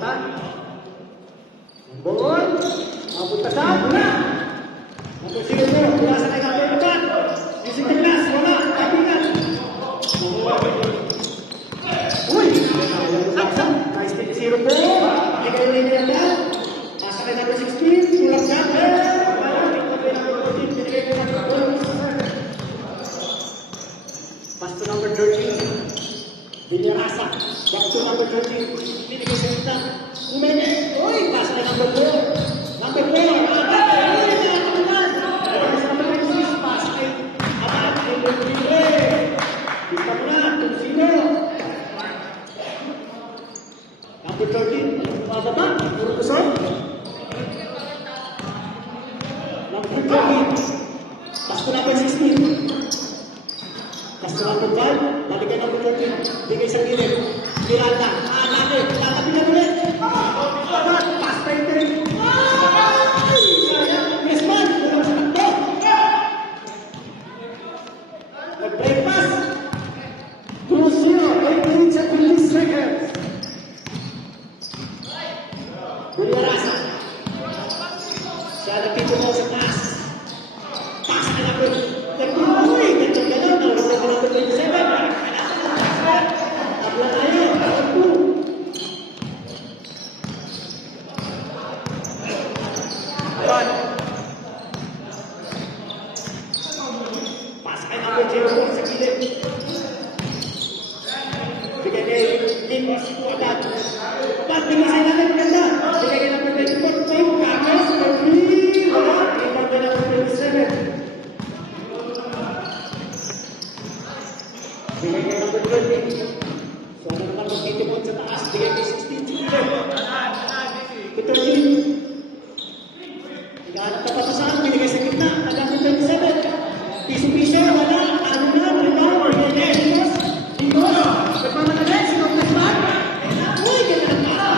Kapitan. Ball. Mapunta sa wala. Napusin mo. Wala sa nagkakipan. Using the glass. Wala. Kapitan. Uy! Nice pick 0 po. Hindi kayo rin nila yan. Nasa kay number 16. Tulak siya. Pass to number 13. Villagrasa. Back to number 13. Binigay sa kita. Umene. Uy! Pass kay number 4. Number 4. Pass kay Abad. Bista mo na. Kung sino. Number 13. Pababa. Puro kusog. Number 13. Pass to number 16. Pass to number 5. Balik kay number 13. Bigay sa gilid. Miranda. Laki. Laki na ulit. Pass kay 13. Yes man. Tulong sa takbo. Nag-break pass. 2-0. 8 minutes at 20 seconds. Villagrasa. Siya nagpito mo sa pass. Pass na number 13. Uy! Ganito gano'n. Nalulog ko number 27. Tabla tayo. Pass kay number 04 sa gilid. Bigay kay Limos. Agad. Agad. Bigay sa ilalim. Maganda. Bigay kay number 24. Carlos. Wala. Bigay kay number 27. Bigay kay number 20. So, ano naman mag-titimon sa taas? Bigay kay 16. Ito rin. Naghahanap na pa ito saan? Binigay sa gitna. Naghahanap 27. Piso-piso. Wala. Ano na? Rebound. Bigay kay Limos. Limos. Nagmamadali. Sino ang nagman? Uy! Ganyan ang para.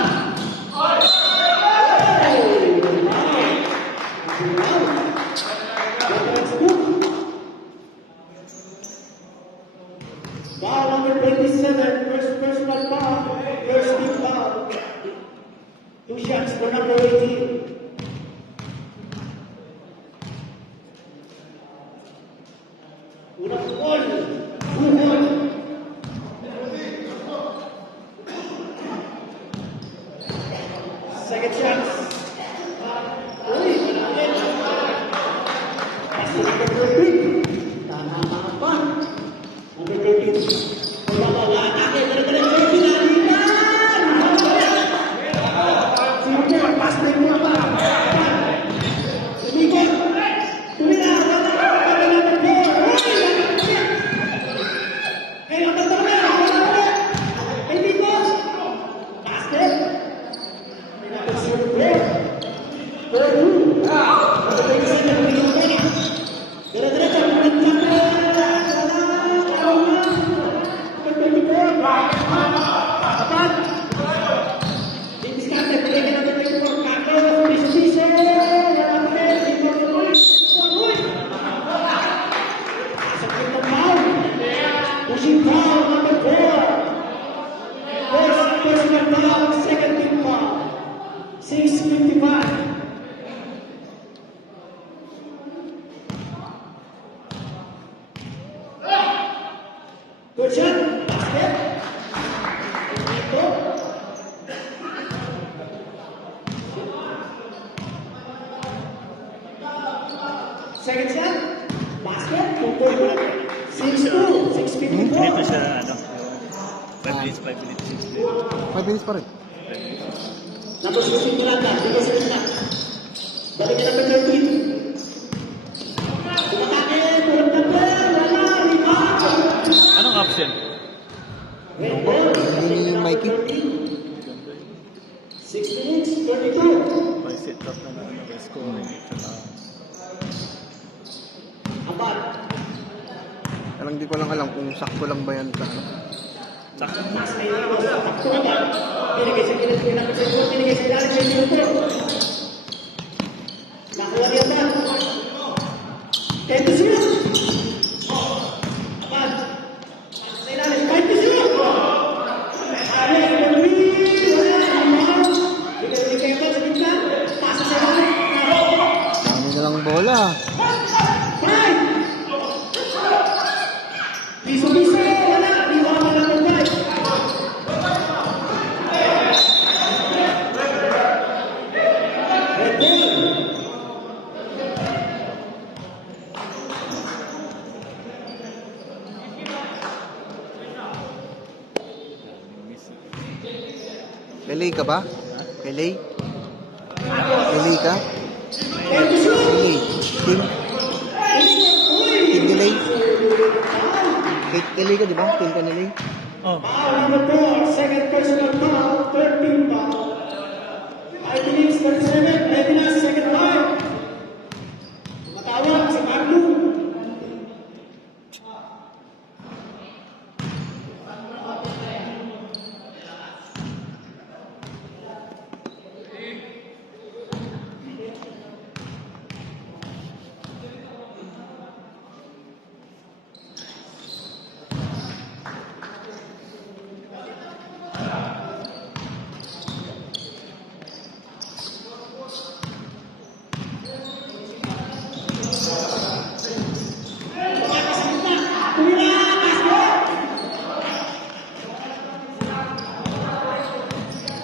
Foul number 27, first personal foul, first team foul. 2 shots for number 18. Unang ball, 2-1. Second shot. Uy, malapit. Pass to number 13. Tama pa. Number 13. Wala. Atake. Dala-dala. 13. Naliman! Sino po? Pass na yung mga pa. Lumikot. Tumira. Wala number 4. Uy! Kailan ka na? Ay, dito. Pass din. Number 04. 4-2. Number 27. Dala-dala. Apat. Didiskarte. Bigay ka natin ito for Carlos. Piso-piso. Uy! Sakit ng foul. Pushing foul. Number 4. First personal foul. Second team foul. 6:55. Good shot. Basket. Ito. Second shot. Basket. 2-4. 6-2. 6:54. Dito siya, 5 minutes, 5 minutes pa rin. Number 16 Miranda. Bigay sa gitna. Balik ka number 13. Tumatake. Tulog na po. Wala. Rebound. Anong option? Ganyan yung Mikey. 6 minutes, 32. May sit up na scoring. Apat. Alang di ko lang alam kung sakto lang ba yan sa ano. Sakto. Mas ay Limos. Takto na. Binigay sa gilid. Binigay sa ilalim sa Limos. Nakuha niya ba? 10-0. Apat. Sa ilalim. 5-0. Ano? 3. Wala. Kelly ka ba? Kelly? Kelly ka? And to shoot. Kelly. Team? Team Kelly? Kelly ka, di ba? Team ka Kelly? Oh. Foul number 4, second personal foul, 13 foul. I believe 37, maybe not second foul. Tumatawag si Marlo.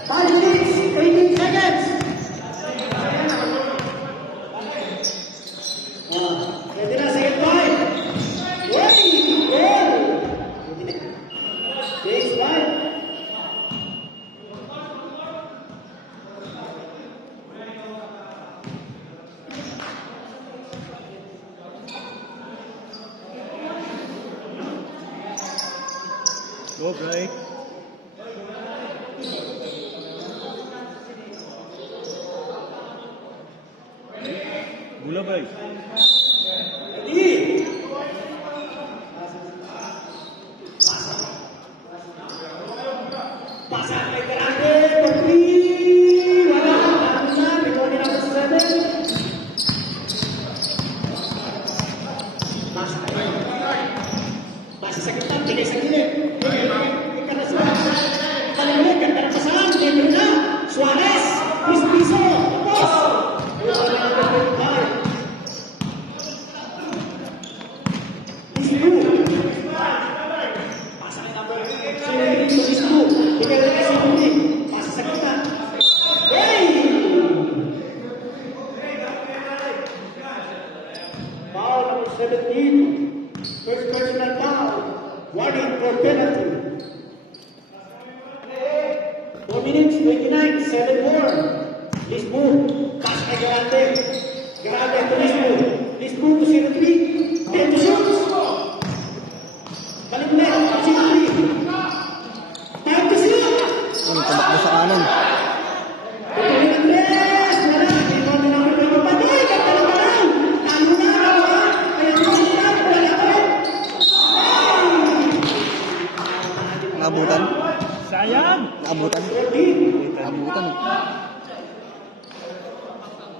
Five minutes, 18 seconds. Pwede na, second five. Wait, goal. Baseline. Go, Bray. Gula, Bray. Ready? Pasa kay Grande, Pagli, wala, natin na, before the number 7. Pasa sa kita, bigay sa gilid. Ika na siya. Kalimut, ganda ng pasahan, dito na. Suarez, piso, tapos. Wala na ang ganda. Islu. Pasa kay number 7, Islu. Bigay na kay Islu. Pasa sa kita. Hey! Foul number 17. First personal foul. Warning for penalty. 4 minutes, 29, 7 more. Please move. Pass kay Garante. Garante to Lisbu. Lisbu to 03. 10 to shoot. Balik ulit. 03. Time to shoot. Tumakbo sa kanan. Tutuloy Andres. Wala. Ito ang number 25. Patoy. Ganda ng balaw. Talo na. Kaya tumusok. Wala pa rin. Naabutan. Sayang! Naabutan. 14. Naabutan.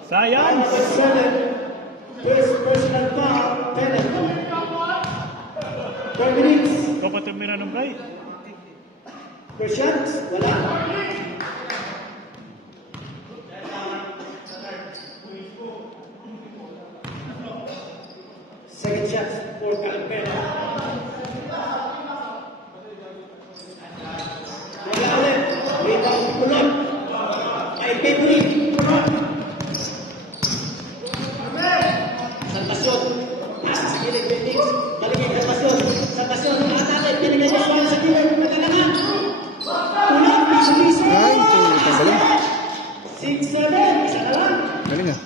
Sayang! Number 7. First personal foul. Penalty. 4 minutes. Papatumira ng Bray. First shots. Wala. Second shots for Calpera. Wala ulit. Rebound Kulot. Ay Pedri. Santasyon. Pasa sa gilid. Phoenix. Baligay Santasyon. Santasyon. Atake. Pinigay niya Suarez sa gilid. Nagkalaman. Kulot. Piso-piso. Ay, ito galing. 6-7. Isa na lang. Galing ah.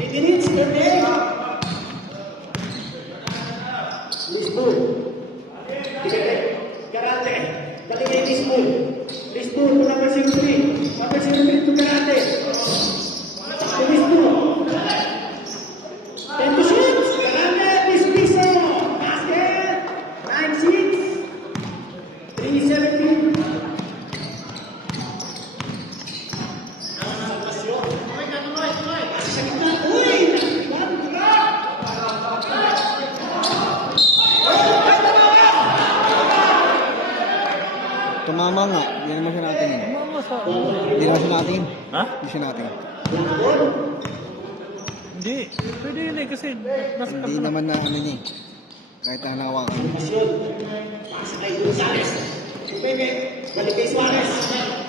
3 minutes, 38. Lisbu. Garante. Balik kay Lisbu. Lisbu to number 03. Number 03 to Garante. To Lisbu. 10 to shoot. Garante. Piso-piso. Basket. 9-6. 3-17. Sa gitna. Uy! Tumama nga. Hindi naman siya natingin. Mama sa... Hindi naman siya natingin. Ha? Hindi siya natingin. Hindi. Pwede yun eh kasi nasa Hindi naman na ano niya eh. Kahit na nawakan. Pasyon. Pasa kay Gonzales. Pepe. Balik kay Suarez.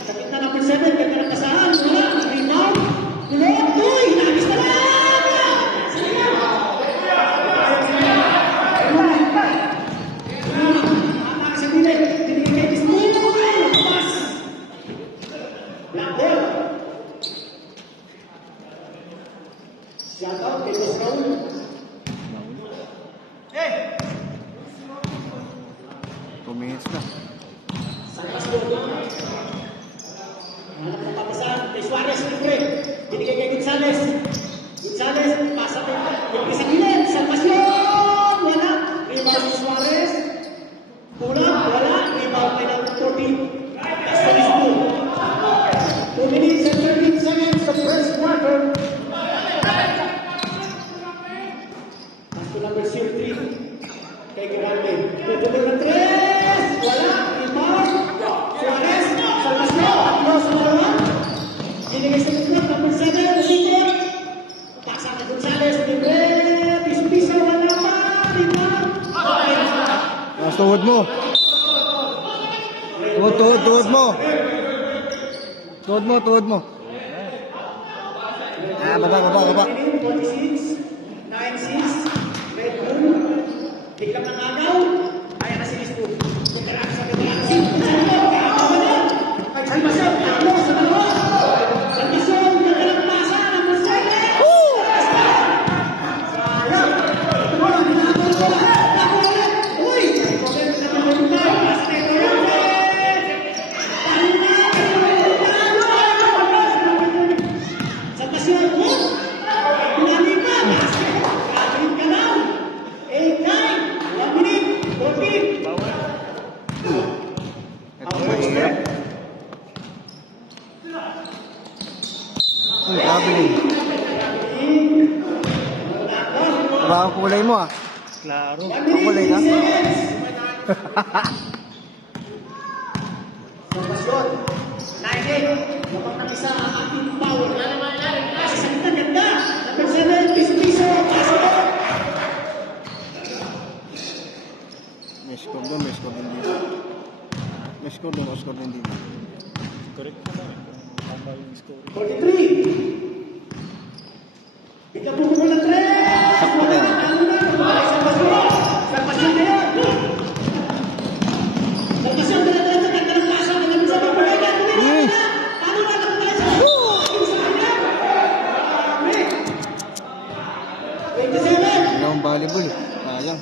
Sa gitna number 7. Ganda ng kasahan. Wala. Rebound. Kulot. Uy! Hinagis na lang! Tama sa gilid. Binigay kay Lisbu. Pass. Black ball. Shout out kay Boss Raul. Foul. 2 minutes na. San Pastor. Hanap ng papasan kay Suarez, libre. Binigay kay Gonzales. Gonzales, pasa kay Binigay sa gilid. San Pastor. Wala. Rebound si Suarez. Kulang. Wala. Rebound kay Del Torti. Castanis po. 2 minutes and 13 seconds the first quarter. Pass to number 03. Kay Grande. Tutuloy ng 3. Wala. Rebound. Suarez. San Pastor. Close to the one. Binigay sa gilid. Number 7. Receiver. Pasa kay Gonzales. Libre. Piso-piso. Wala pa. Rebound. Tuhod mo. Tuhod mo. Tuhod mo. Baba. 46, 9-6, Red Bull, biglang nanagaw, kaya na si Lisbo. Pagkaraan sa kanya, San Pastor, takbo sa dalawa. San Pastor, nagkalang pasa, number 7. Sayang. Ito mo, hinabol ko. Takbo ulit. Uy! San Pastor, Pinali ka! Kakalit ka lang! 8-9! 1 minute! 14! Ito mahirap. Traveling. Diba ang kulay mo ah? Klaro. 1 Ang kulay minute, ka? 50 seconds! San Pastor, 9-8. Kapag nag-isa ang ating power. Kasi sa kita, ganda! Number 7, piso-piso! Paso! May score doon dito. May score din dito. Correct mo lang. Tama yung score. 43! Biglang pupukul ng 3! Wala na, talo na! San Pastor! San Pastor na yan! San Pastor, dala-dala, ganda ng pasa! Ganda ng sabi, pagkaya! Talo na, talo tayo sa sa kanya! Grabe! 27! Wala akong volleyball. Sayang.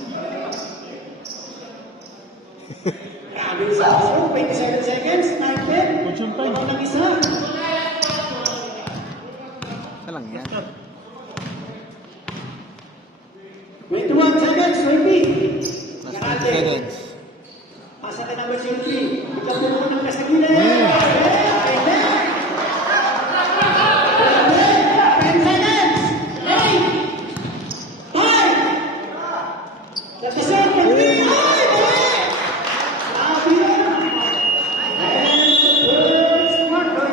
Grabe sa Pastor, 27 seconds, 9-10. Coach yung time. Wala lang isa. Isa lang yan. 21 seconds, 20. Last 20 seconds. Pasa kay number 03. Biglang pupukul ng kasa gilid. 10 seconds. 8. 5. San Pastor, 20. Ay, mali! Grabe yun. And the first quarter,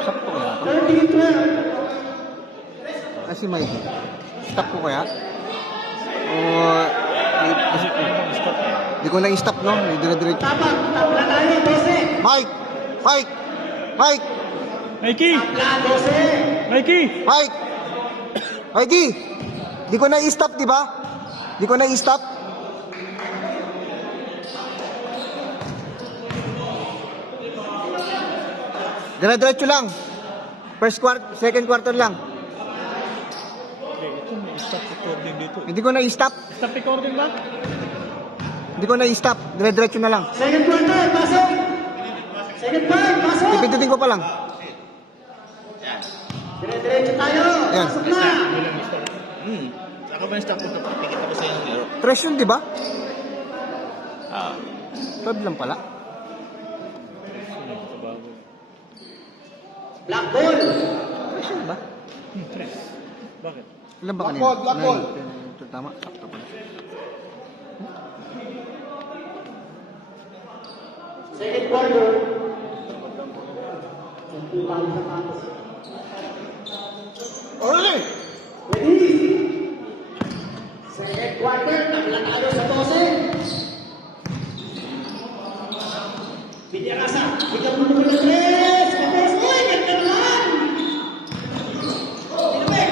Stop ko kaya? 13-12. Si Mikey. Stop ko kaya? O... Kasi ano bang stop eh? Hindi ko na-stop, no? Dire-diretso. Tapak, tapla tayo, 12. Mike! Mikey! Tapla, 12. Mikey! Mikey! Di ko na-stop, di ba? Di ko na-stop. Dire-diretso lang. Second quarter lang. Okay, ito may stop recording dito. Hindi ko na-stop. Stop recording ba? Hindi ko na-stop. Dire-diretso na lang. Second quarter, pasok. Second part, pasok. Pipindutin ko pa lang. Dire-diretso tayo. Yan. Pasok na. Ako ba yung stop ko? Pikit ako sa yung laro. Tres yun, di ba? Ah. 12 lang pala. Black ball. Tres yun ba? Tres. Bakit? Ilan ba kanina? Black ball. Ito tama. Sakto pala. Second quarter. Kunti tayo sa tapos. Orale! Ready? Second quarter, tabla tayo sa 12. Bidyakasa, biglang pupukul ng 3. Tapos, uy, ganda naman! Tinapik!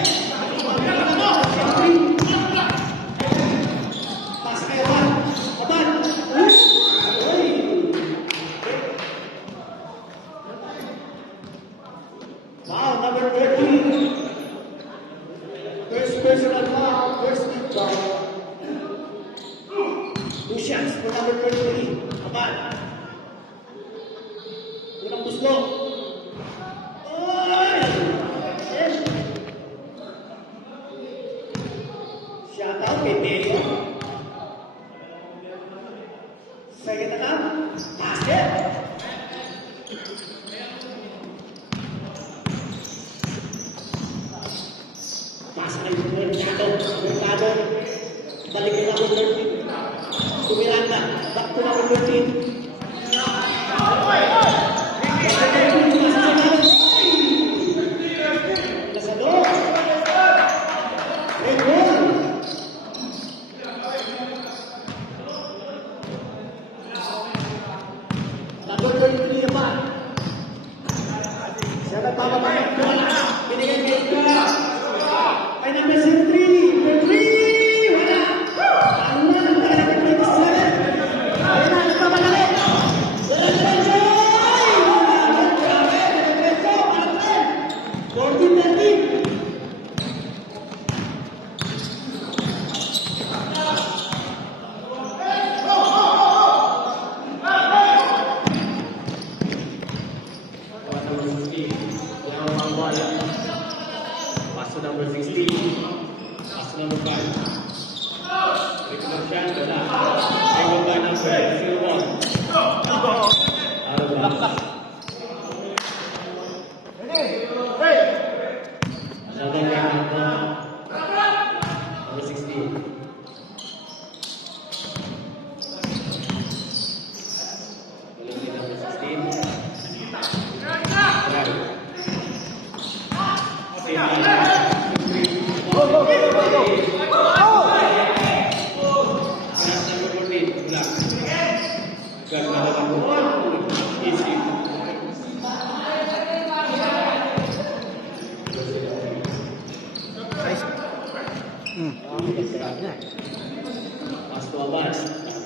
Pasa kay Aban. Aban! Uy! Foul number 13. First personal foul, first team foul. 2 shots for number 33. Kapan. Unang gusto. Oy! Yes. Shout out kay Teo. Second attempt. Basket. Pasa kay Mercado. Balik kay number 13. Kumiranda. Back to number 13. Lasador. Red ball. Number 33 naman. Siya nagpapabalik. Wala. Binigay kay Ika. Ay number 3. Wala. Ano na? Wala kay 27. Wala na. Nagpapabalik. Diretso. Ay! Wala. Grabe. Diretso. Malapit. 14-13. Pass to number 16. Pass to number 5. Regular shot, wala. Single by number 0-1. Out of bounds. Another game number 16. Number 16.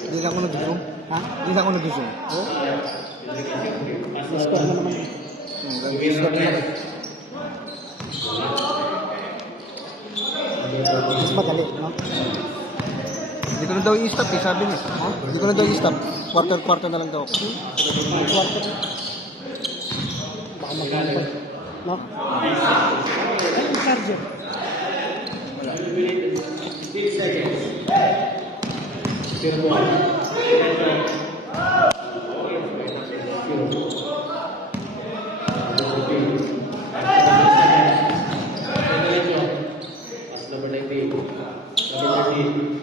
Hindi lang ako nag-zoom. Ha? Hindi lang ako nag-zoom. Score na naman. Score na naman. Mas madali, no? Hindi ko na daw i-stop eh, sabi niya. Ha? Hindi ko na daw i-stop. Quarter na lang daw ako. Quarter. Baka mag-quarter. No? Ay, charger. 15 seconds. Zero ball. Number 19. Number 13.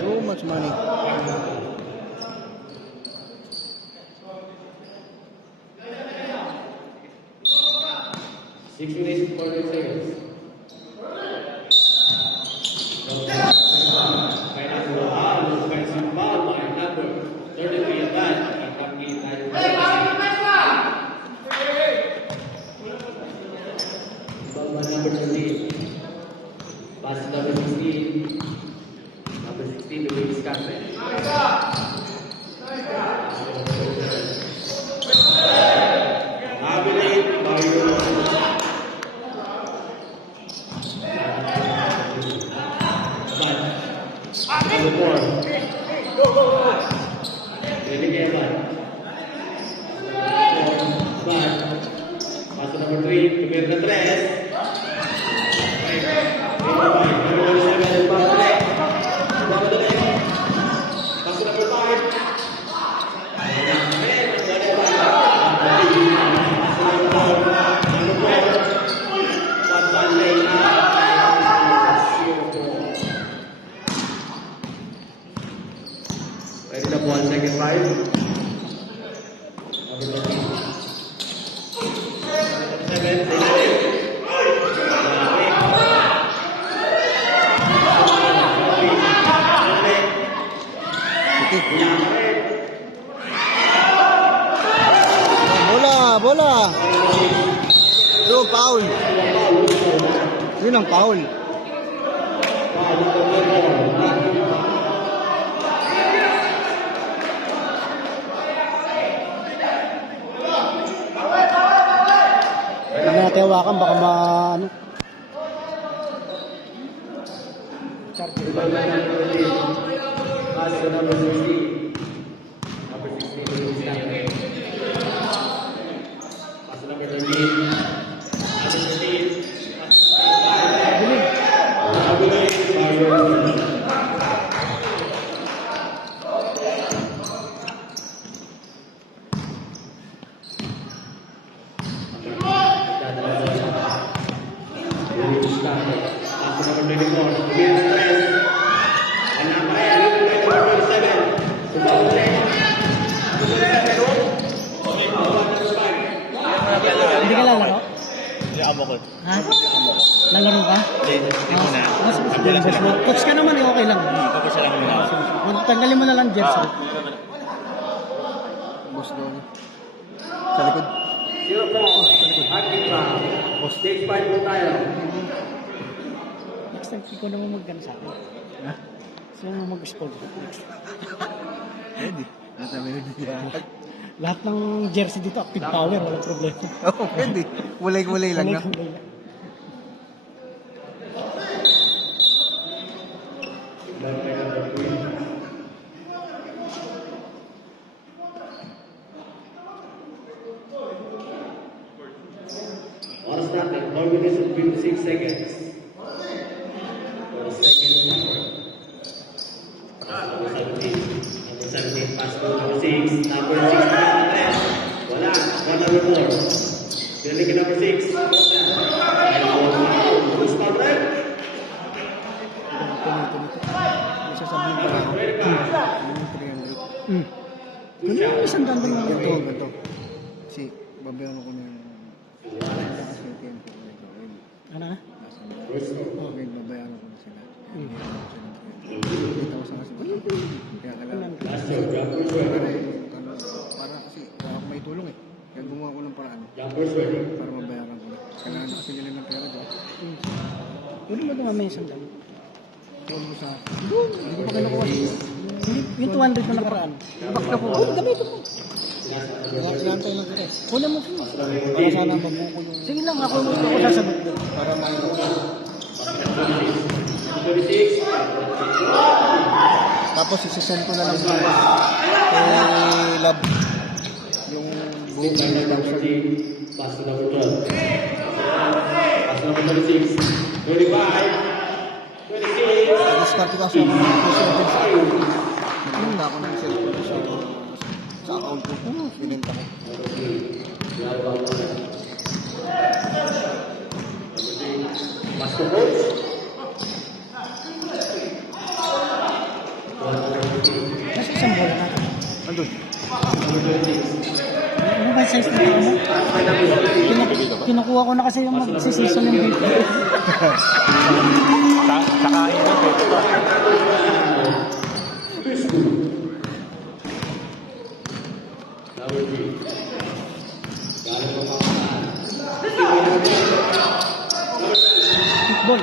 Too much money. 6 minutes and 40 seconds. By number offensive foul by number 33 at bat. At Kaki tayo. Foul by number 13. Pass to number 16. Number 16 to Luis Cante. Abilite by number 4. Ready kay Abad. Pass to number 3. Tumir na 3. Pass to number 5. Ready na po ang second five. Number 13. 7. bola. Yo, foul. Yun ang foul. Huwag natin hawakan, baka ano. Hindi ka lalaro? Hindi amo ko. Ha? Lalaro ka? Hindi muna. Coach ka naman, okay lang. Kapag siya lang muna. Tanggalin mo na lang jersey. Boss doon. Sa likod. Stage 5 po tayo. Next time, ikaw naman mag-gano sa akin. Ha? Sino mo mag-score? Pwede. Nasa meron niya. Lahat ng jersey dito, active power, walang problema. Oo, pwede. Mulay-mulay lang na. Kulay lang. Oras natin, 4 minutes and 56 seconds. For the second number. Number 17, pass to number 6. Number 6 na natin. Wala. One number 4. Pinalik ka number 6. Who's foul red? May sasabihin pa ako. Yung 300. Ano yung isang dandang lang ito? Ganito. Kasi, babayaran ko na yung lakas yung tempo. Ano na? Ngayon, babayaran ko na sila. Kita ko sa kasi. Kaya kailangan. Para kasi, may tulong eh. Kaya gumawa ko ng paraan. Jumpers ready. Para mabayaran ko na. Kailangan kasi nila ng pera dyan. Pwede mo ito mamaya isang dandang. Tulong mo sa akin. Hindi ko pa kinukuha. Yung 200 na nakaraan. Bakit na po? Oo, gamito mo. Nantay lang kita. Kunin mo siya. Para sana mabuko yung... Sige lang, ako sasagot doon. Para maino ko. 36. Tapos isisend ko na lang sa kay Lab yung buong 9,000. Pass to number 12. Pass to number 36. 35. 26. Discard ko kasi nagpunta ako ng cellphone sa account ko. Binenta ko. Pass to coach. Nasa isang bola na. Andun. Ano ba yung size na tao mo? Kinukuha ko na kasi yung mag-season ng dito. Sakain na po. Number 3. Galing mo pa. Football.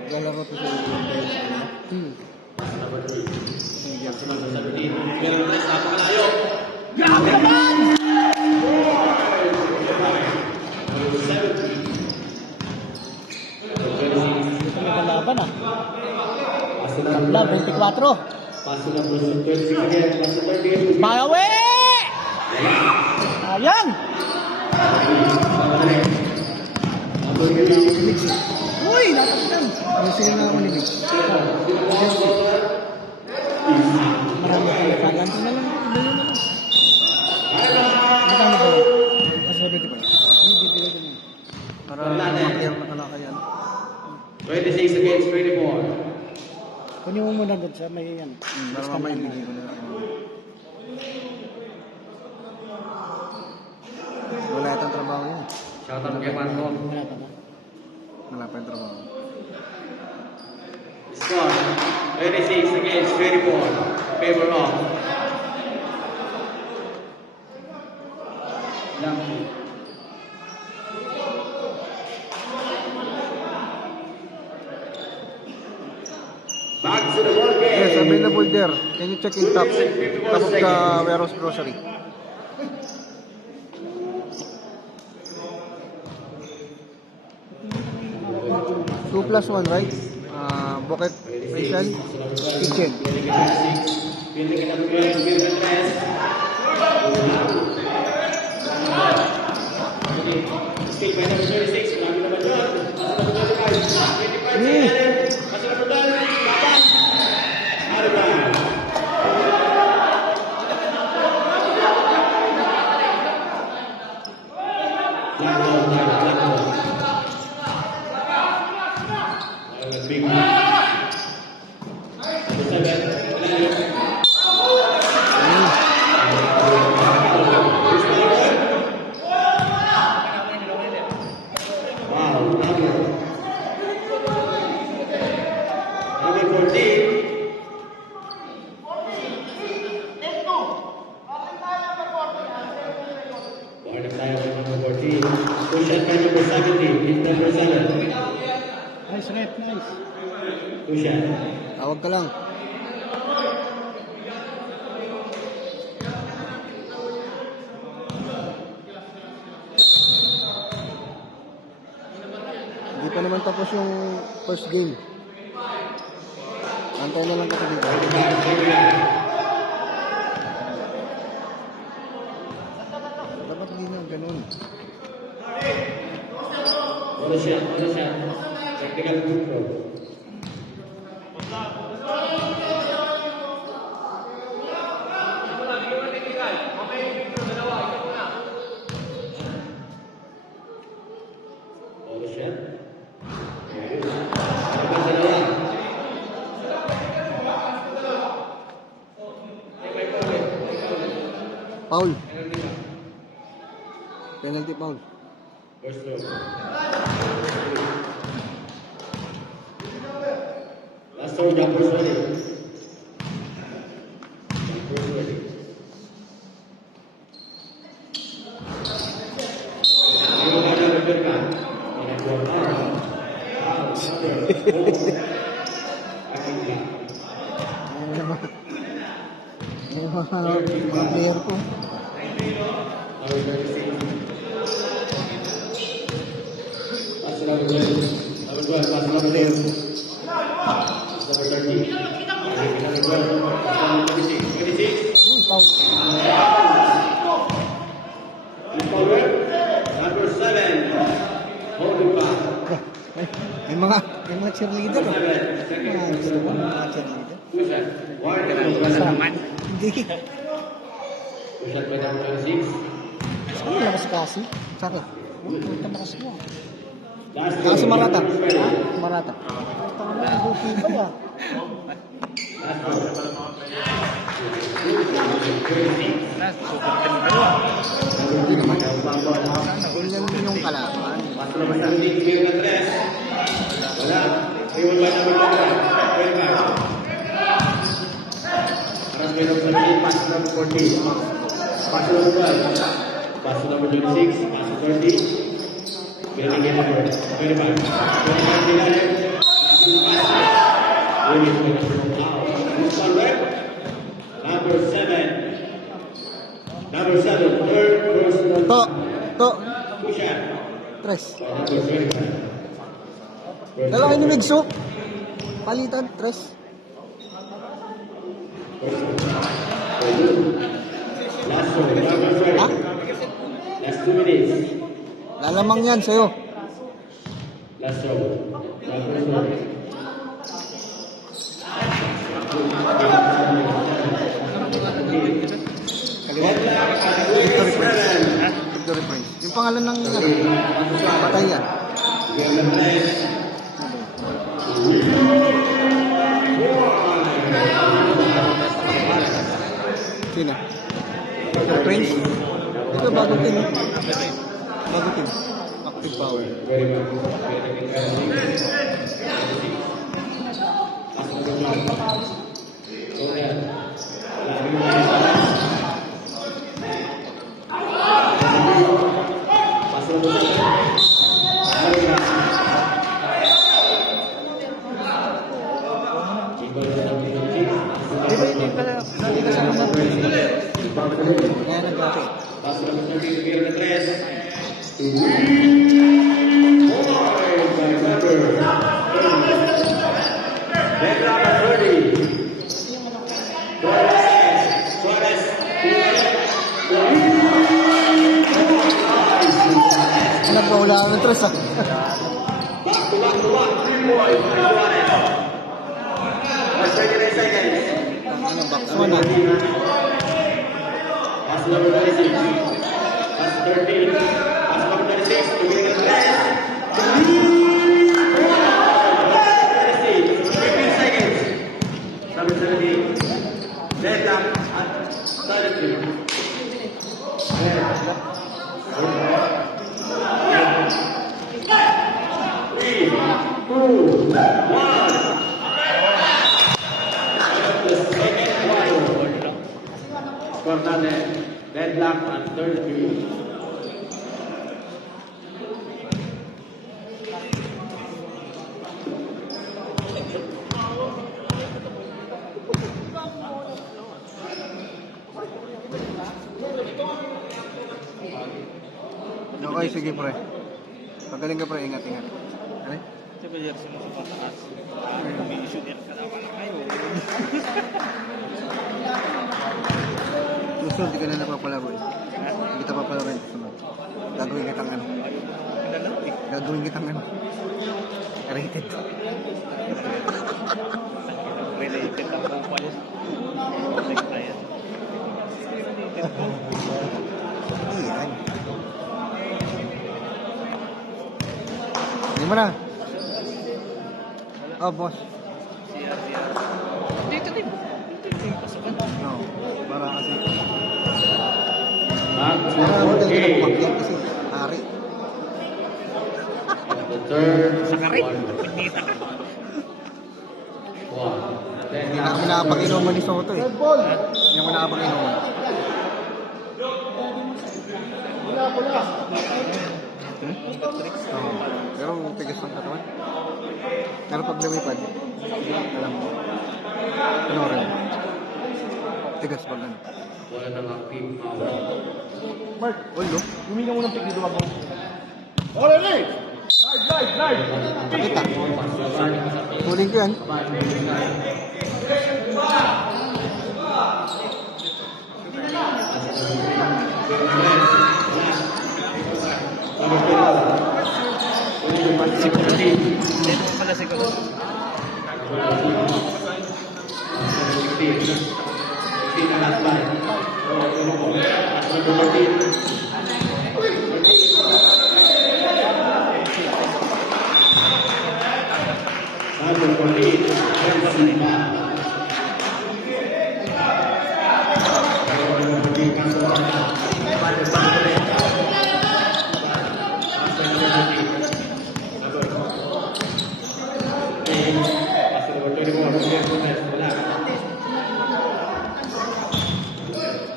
Naglalaro ko sa Number 3. Indian. 17. Meron na sa napakalayo. Grabe naman! Ito nagalaban ah. Pass to number Tabla, 24. Pass to number 26 again. Pass to 38. Bayawi! Ayan! Number 3. Uy, dapat yan. Ano sila na ako nibig? Marami kayo kalan. Ito na lang, dali na lang. Magkano ba? Sorry di ba? Hindi, dili ko na. Para makakayang nakalakayan. 26 against 24. Kunin mo muna doon sa may yan. Para mamaya ibigay ko na lang. Wala itong trabaho yun. Shout out kay Marco. Wala pa na. Wala pa yung trabaho. 26 against 24. Favor of Lucky. Back to the ball game. Yes, available there. Can you check in top of the warehouse grocery? Two plus one, right? Bucket facial kitchen. Pinili ka ng 12, Wilmer Tres. Escape by number 26. Marami naman yun. Number 25. 25 sa ilalim. Masarap na doon. Laban. Hariban. Big one. Number 7. Wow, number 14. Warner tayo kay number 14. Tushan kay number 17. Hit number 7. Nice, net, nice. Tushan. Tawag ka lang. Hindi pa naman tapos yung first game. Antay na lang kasi dito. Dapat hindi na ganun. Ano siya? Technical control. Ano siya? Foul. Penalty foul. First throw. Last throw, jumpers ready. Jumpers ready. Yung mga nabibig ka, pinag-work out. Yung mga player ko. Foul. Number 7, holding back. May mga cheerleader. Mga cheerleader. Tushan. Warner naman. Hindi. Tushan by number 26. Ano lakas kasi? Sakit. Punta lakas mo. Last Kasi throw, Marata. jumpers ready. Marata. Tama na, gopi ba ya? Last throw. Ganyan yung kalaban. Wala. Iwan ba namin lang? Very bad. Aras may number 17, pass number 14. Pass number 12. Pass number 26, pass 30. Very bad. Very bad. Number 7. Number 7, third personal. To. Tushan. Tres. Number 25. Dalawa ni Migso. Palitan. Tres. Last one, number 30. Ha? Last 2 minutes. Lalamang yan sa'yo. Last row. Number 30. Victory Prince. Victory Prince. Yung pangalan ng patay yan. Sino? Victory Prince? Ito bagong team. Bagong team. Active power. Very good. Kaya nag-ate. Paso number 13, bigyan ng 3. Deadlock at 30. Suarez. Nagpawala ako ng tres ah. Back to 3 points for Suarez. Last 39 seconds. Ano, back to one ah. Pass number 36. Pass 13. Pass number 36. Bigyan ng 15 seconds. Number 17. Deadlock at 33. Three, two, one. The second quarter. Score natin. Deadlock at 33. Okay, sige pre. Pagaling ka pre, ingat-ingat. Ano? Sabi niya sa mga pataas. May issue niya ka naman kayo. Gusto, hindi ka na napapalaro eh. Hindi kita papalaro rin. Gagawin kitang ano. Gagawin kitang ano. Rated. Related ang kupal. Like tayo. Ayan. Hindi mo na. Oh, boss. Siya. Dito din. Dito yung pasukan. No. Para kasi. Back to Para 4 magaling ka na games. pumakyat kasi. Hari. The third Sa karit. quarter. Pinita ka. One. Hindi na kami nakapag-inuman ni Soto eh. Hindi ako nakapag-inuman. Oo. Pero tigas ng katawan. Pero pag lumipad, alam mo. Ano rin? Tigas pag ano. Wala nang active power. Mark, ulo. Huminga mo ng pick dito ako. Kita. Huling ko yan. Dito pa pala siguro.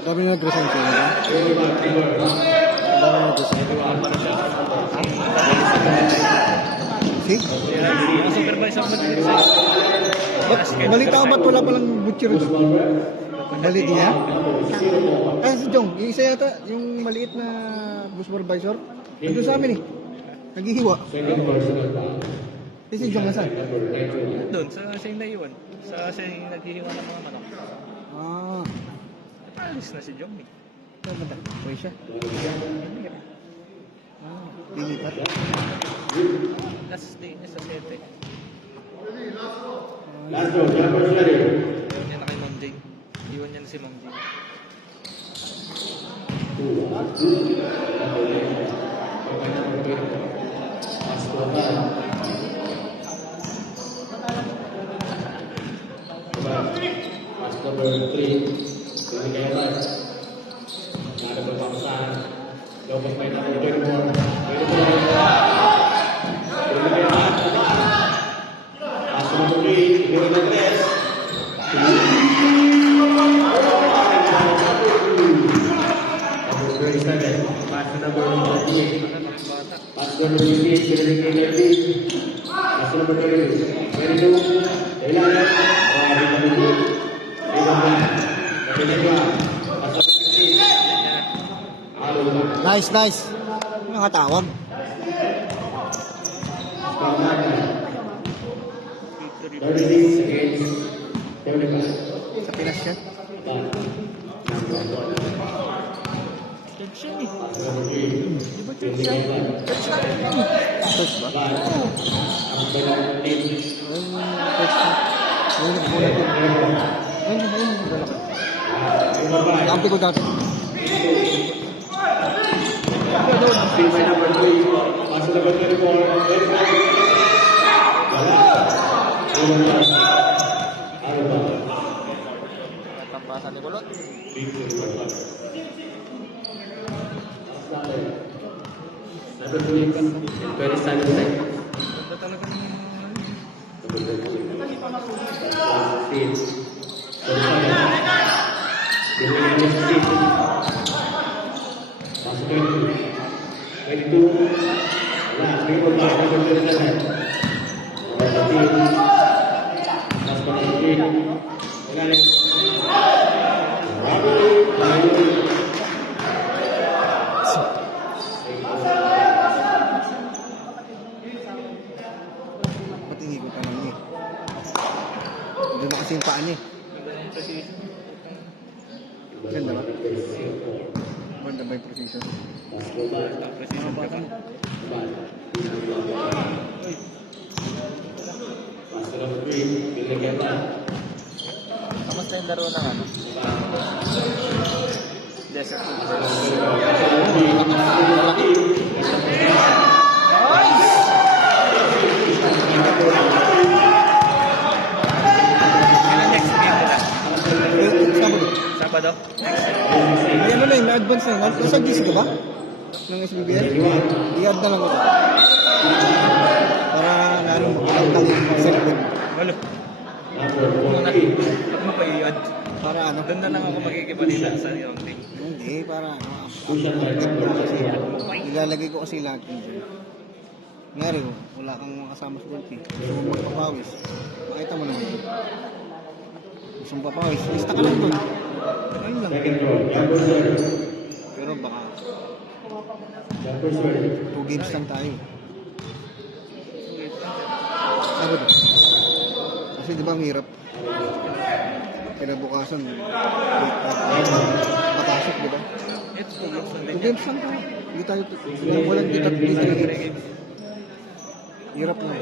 Dami na nag-resign siya. Dami na nag-resign. See? Supervisor mo din. Balita ko ba't wala palang butcher? Maliit niya? Ah, si Jong. Yung isa yata, yung maliit na bus supervisor. Nandun sa amin eh. Naghihiwa. Eh, si Jong nasaan? Doon, sa siya yung naiwan. Sa siya yung naghihiwa ng mga manok. Ah. Alis na si Jong eh. Saan ba? Uy siya. Ah, lilipat. Last day niya sa 7. Last row, number 30. Iwan niya na kay Ma'am Jane. Iwan niya na si Ma'am Jane. Pass number 3. Kaya ada berpaksa. Lopez main number 24. Pass number 3. Bigyan ng 3. Number 37. Pass number 28. Pass number 28. Bigyan ng 30. Pass number 32. 22. Kailangan. Pass number 15. Nice, nice. Mga tawag. Score natin. 36 against 35. Sa Pinas yan. Ball. Tension eh. Pass number 3. Fielding Evan. Touch ba? Ball. Number 8. Ayun, touch na. Ayun, bola ko. Ayun, bola ko. Kampi ko dati. Team by number 3. Pass number 34. Wala. Overpass. Out of bounds. Tampasan ni Kulot. Number 2. Very standing side. Ganda talaga ng Pati hindi ko naman niya. Doon na kasi yung paa niya. Ganda ba? Ganda ba yung precision? precision ka pa. Kamusta yung laro ng ano? Desert Kailan next game nila? Sabado. Sabado? May ano na yun, na-advance na yun. Nasa GC ka ba? Ng SBBL? I-add na lang ako. Para lalo makakatang cellphone. Walo. Muna. Ba't mo pa i-add? Para ano? Doon na lang ako makikibalita sa yung link. Hindi, para ano. Ilalagay ko kasi lahat yun dyan. Ngari mo, wala kang makasama sa golf eh. Gusto mo magpapawis. Makita mo naman. Gusto mo papawis. Lista ka lang doon. Ayun lang. Pero baka 2 games lang tayo. Sabi ba? Kasi di ba ang hirap? Kinabukasan. Matasok, di ba? It's 2 games lang 2 din. games lang tayo. Hindi tayo. Walang kita. Hirap na.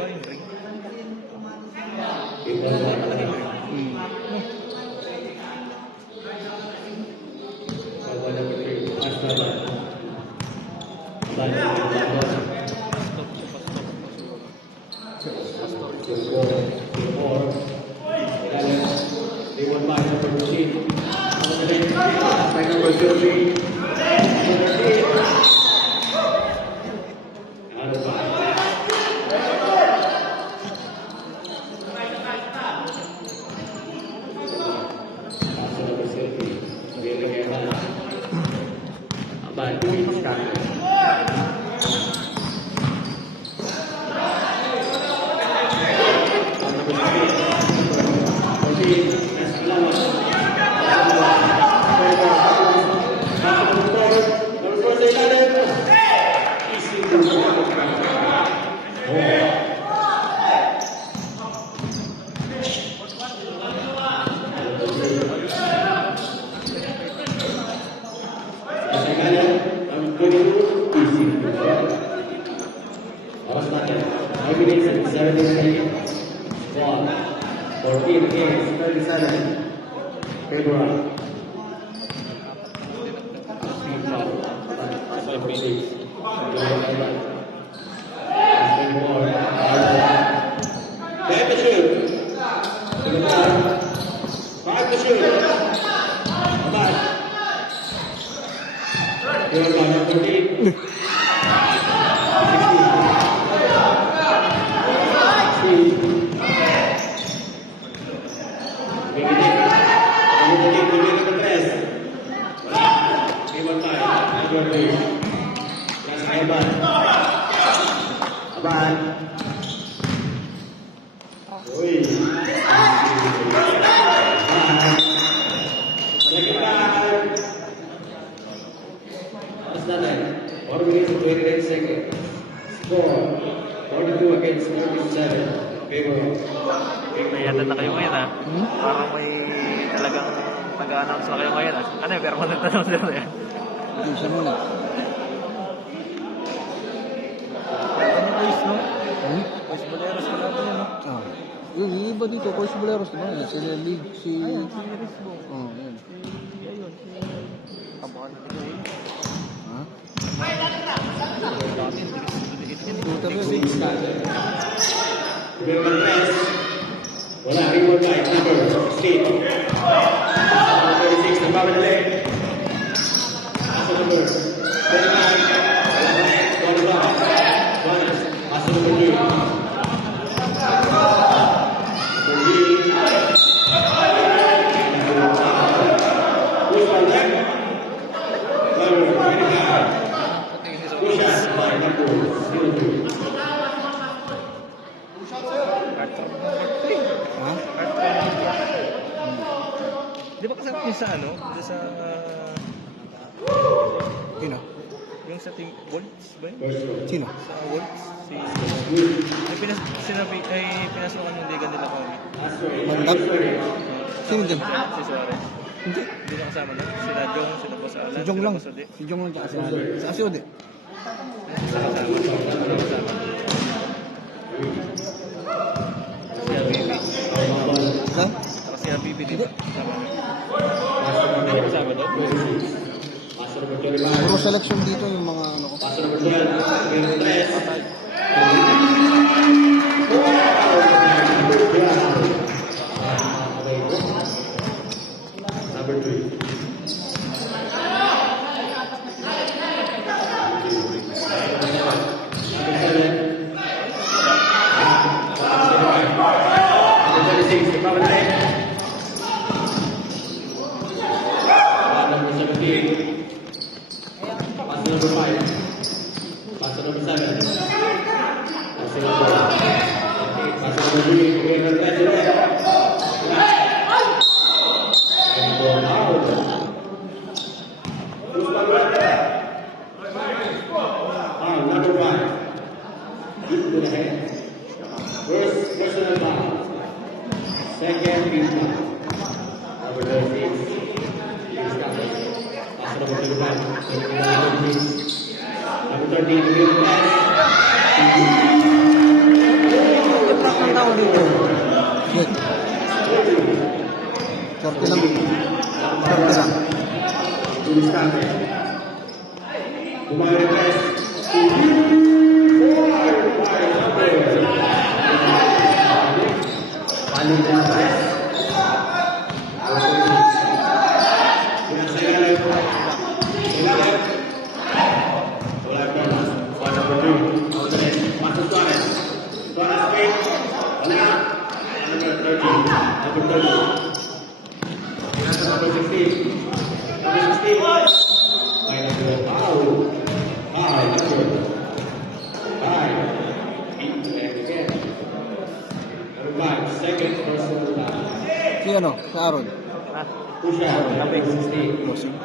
What's that like? Score 42 against 37. Favor. May handa na kayo ngayon, ha? Hmm? Parang may talagang nag-a-announce na kayo ngayon, ha? Ano yung permanent announcer na yan? Yung siya muna. Ano guys, no? Hmm? Boys Boleros ko natin, no? Ah. Yung iba dito, Coach Boleros, diba? Sila lead, si... Ayan, si Risbo. Oh, yan. Ayun, si... Kabahan na nila yun. Ha? Dati, hindi Tutor yun. Number press. Wala, reward guy, number 16. Number 36, nagbawa na leg. Nasa number 29. Wala ba? Bonus. Nasa number 2. Push by leg. Number 25. Push out by number 02. Ha? Di ba kasama niyo sa ano? Doon sa... Sino? yung sa team Wolves ba yun? Sino? Sa Wolves? Si... Ay, pinasukan yung liga nila kami. Bandap? Sino dyan? Si Suarez. Hindi. Hindi na kasama na. Sila Jong, sila Boss Alan. Si Jong sila lang. Boss Ode. Si Jong lang tsaka si Ode. Si Asiode. Sila kasama. Sila kasama. Si Habibi. Ha? Saka si Habibi din. Hindi. Kasama. Hindi na kasama daw. Puro selection dito yung mga ano ko. Number 3. Number 5. Deep to the head. First personal foul. Second field foul. Number 36. James Campbell. Pass number 25. Number 13, field pass. Impact ng tao dito. Wait. 40 lang. 40 lang. James Campbell. Bumalik press. Paling na press. Second personal foul. Si ano? Si Aaron. Push out, number 16. Bossing.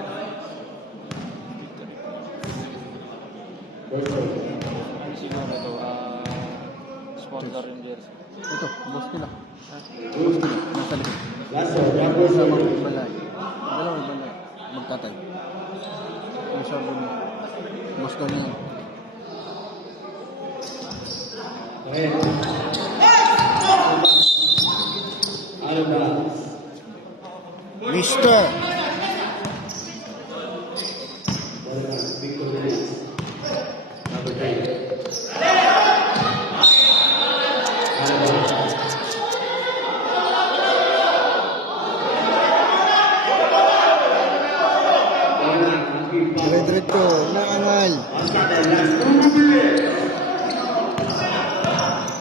Sino na ito? Sponsor yung jersey. Ito, boss nila. Boss nila. Nasa likod. Last one, number Sa 7. mga balay. Dalawang balay. Magtatay. Yung sabi mo. Boss daw niya. Okay. Out of bounds. Mister! Victor Luis. Number 3. Out of bounds. Dire-diretso. Naangal.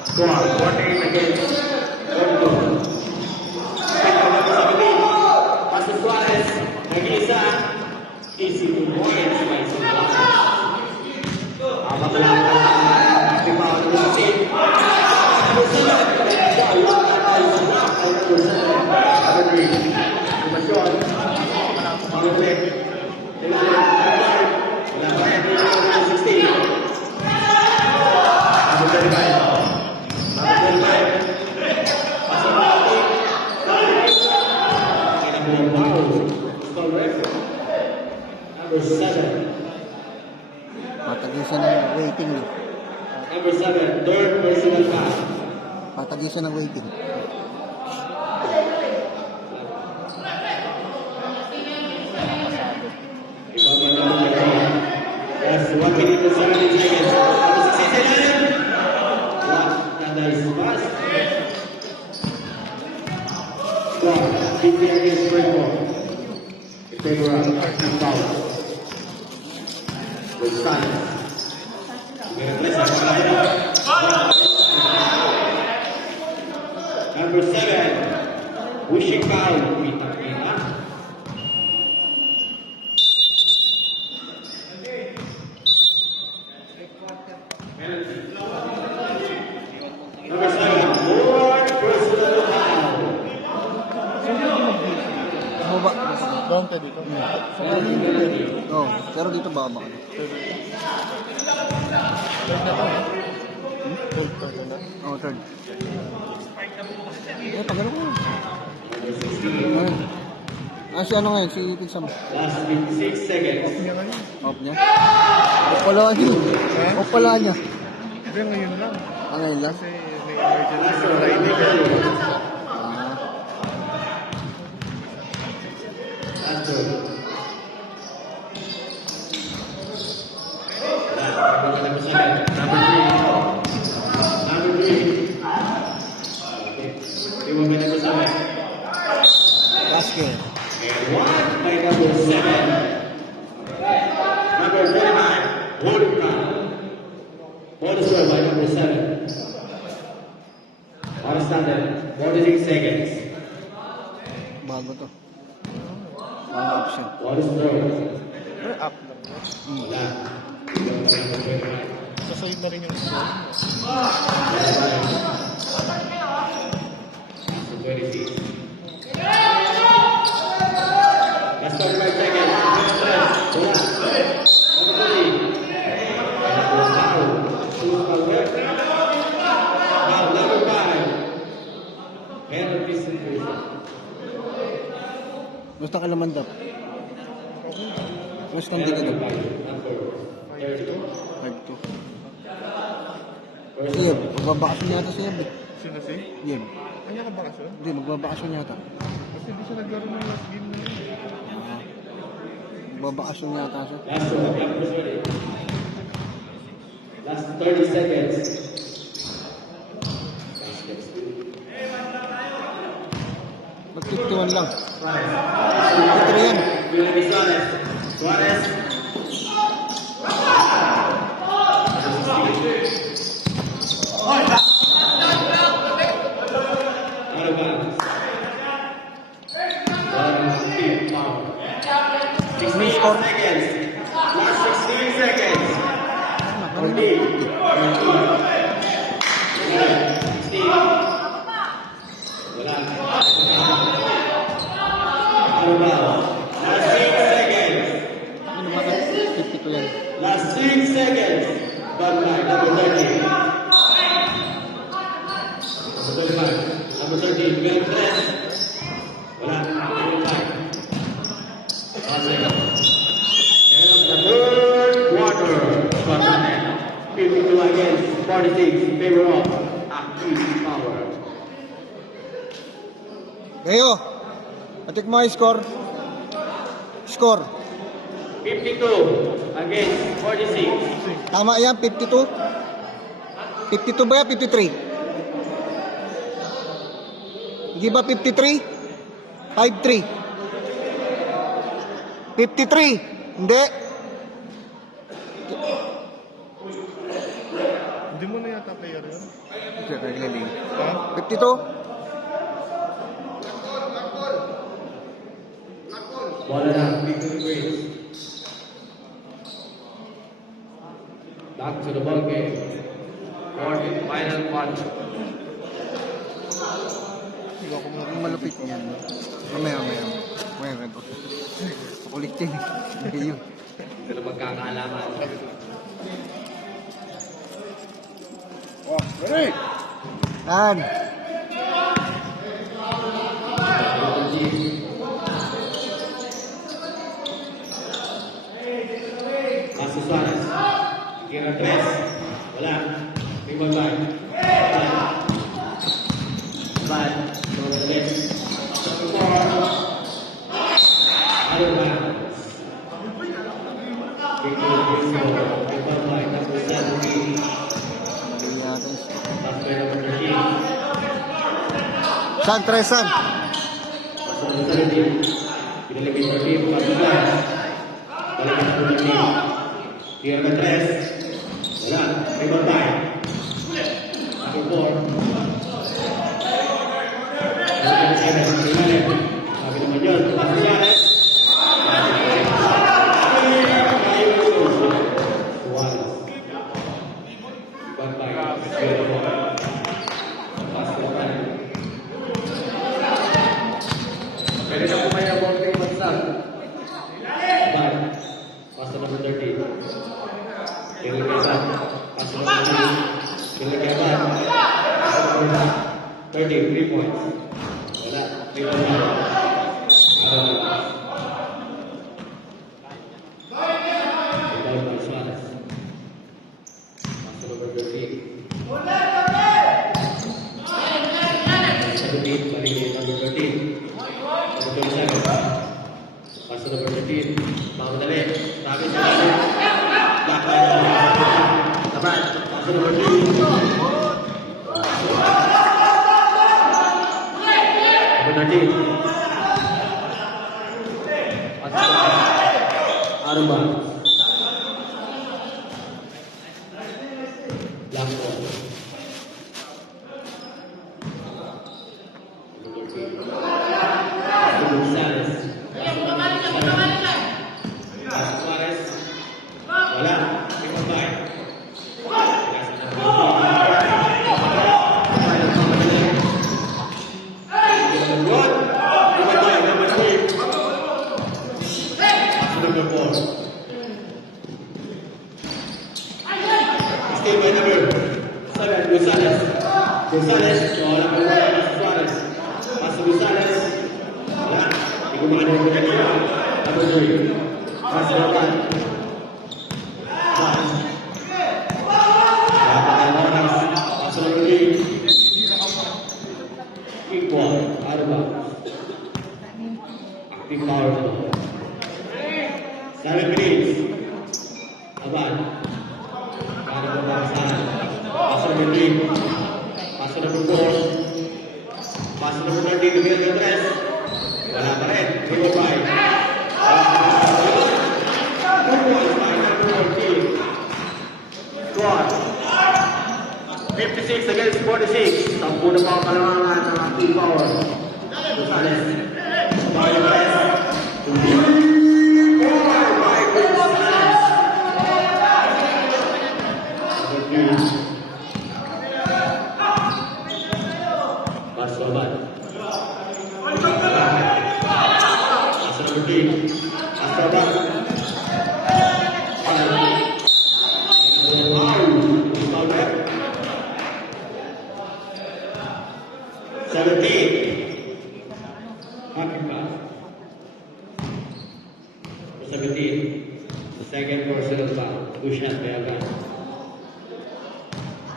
Score 48 against 42. Pass to Suarez. Nag-iisa. Easy to points by Suarez. Apat na lang ang tipaw ng Lusin. Number 3. Tumasyon. Number 3. Wala ba yan? Number 16. waiting na. Number 7, third personal foul. Patagi siya ng waiting. Yes, 1 minute and 17 seconds. Tapos si Cesar. That is fast. Score, 50 against 24. In favor of Arsenal foul. With silence. Number 7, wishing foul. Kita-kita. Number 7, more personal foul. Baba. Down ka dito. Oh, pero dito baba ka. Oh, third. Pagano ko. Si ano ngayon? Si Pinsam. Last 56 seconds. Off niya? Off pala niya. Off pala niya. Hindi, ngayon lang. Ngayon lang? Kasi may emergency sa Friday. Last two. Number 3. Okay. Di mo may number 7. Basket. And 1 by number 7. Number 39. Holding foul. Ball is by number 7. On standard. 46 seconds. Bago to. Bago option. Ball is thrown. Up lang. Wala. Sasayod na rin yung score. So 26. Last 45 seconds. Wala. Number 3. Foul. Shoot foul work. Foul number 5. Penalty situation. Gusto ka laman dap. Gusto kang di ka dap. Number 32. 5-2. Si Yeb. Magbabakasyon yata si Yeb. Sino si? Yeb. Ay, nakabakasyon? Hindi, magbabakasyon yata. Kasi hindi siya naglaro ng last game na yun. Magbabakasyon yata siya. Last one. Number 30. Last 30 seconds. Mag-51 lang. 53 yan. Will be Suarez. Suarez. Out of bounds. 16 seconds. Last 16 seconds. 14. 16. Wala. Out of bounds. Last 6 seconds. Ano ba? 52 yan. Last 6 seconds. Bad line, number 30. Number 35. Number 13. Miguel Perez. Wala. Number 5. And the third quarter. 52 against 46 in favor of Active Power. Kayo. Patik mo yung score. Score. 52 against 46. Tama yan, 52? 52 ba yan? 53? Hindi ba 53? 5-3. 53? Hindi. Hindi mo na yata player yun. Ha? Ha? 52? Ball na, Victor Grace. Back to the ball game. Fourth and final punch. Ang malupit niyan. Mamaya. Mamaya ganito. Kulit din eh. Hindi yun. Pero magkakaalaman. Yan. Paso Suarez. Quiero tres. Laban. Number 11. Other bounds. Victor Rizzo. Rebound by number 17. Pass by number 13. San, tres, San. Pass by number 17. Pinalagay sa team. Pass by. Balik sa number 13. Tira na 3. Wala. Rebound by. Number 4. Sabi naman yun, Pastor Yanes. Suarez. Bantay. Pastor Yanes. Pwede na kumaya mo kay Mansag. Bantay. Pastor number 13. Tingin kay Sam. Pastor number 13. Tingin kay Abad. Pastor number 13. 3 points. Wala. 3 points. Arba. Last one. Gonzales. Suarez. Wala. Rebound by. Number 4. Stay by number 7, Gonzales. Gonzales, wala pa wala, Suarez. Pass to Gonzales. Wala. Hindi ko makano yung pinagkira. Number 3. Pass to Rapan. Pass. Wala pa tayo oras. Pass to number 3. Kick ball. Arba. Active power ball. 7 minutes. Abad. Para pembahasan. Pasal number 3. Pasal number 4. Pasal number 13. Demi number 3. Wala pa rin. Rebound by. 56 against 46. 10 na po ang kalamangan ng active power. Gonzales. Power press. Basoban. Basoban. Basoban. Second personal foul. Push shot by Abad.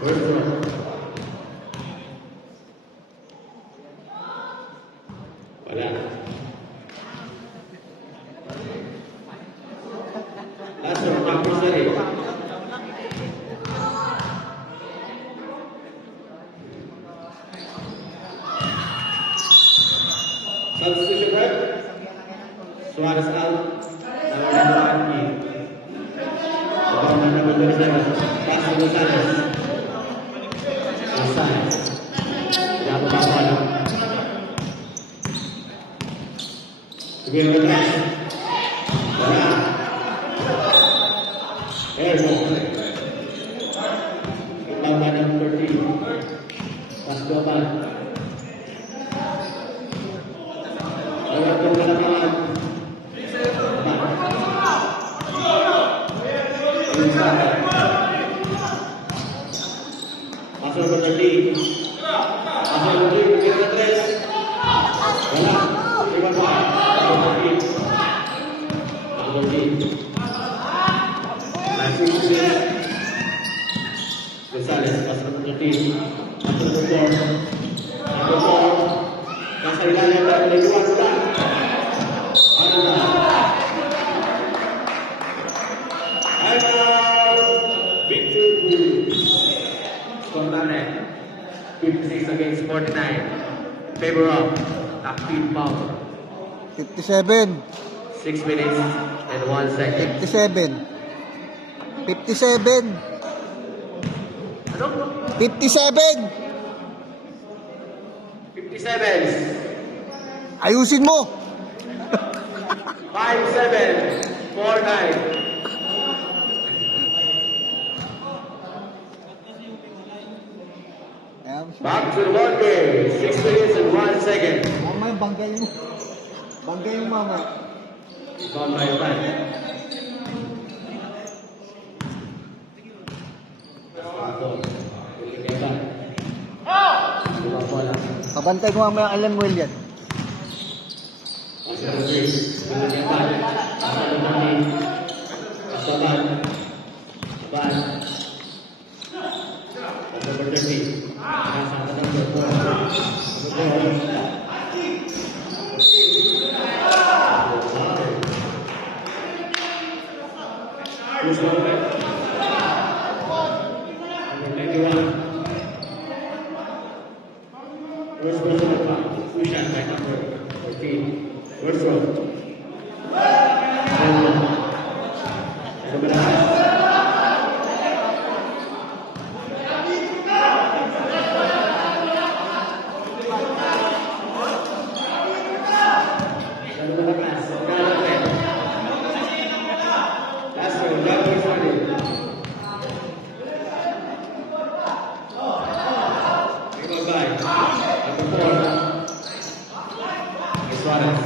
First throw. Wala. Last throw. Tapos na rin. Substitution right. Suarez out. Number 27. Pass to Gonzales. Gonzales. Wala pa ba lang. Sige ang atas. Wala. Airball. Itaw ba ng 13? Pass to Abad. Wala itong kalamangan. Pasal number 13. Pasal number 13. Wala. Rebound by. Nasa ilalim ng liguan mula. Ano na? Victor Cruz. Score natin. 56 against 49. Favor of Active Power. 57. 6 minutes and 1 second. 57. 57. Ano? 57. 57. Ayusin mo. 5-7. 4-9. Back to the ball game. 6 minutes and 1 second. Mamaya, banggay mo. Banggay mo, mama. Gone by your man. Pabantay ko mamaya ang Alan Well yan. First person to come. Two shots by number 14. First row. Last row, double started.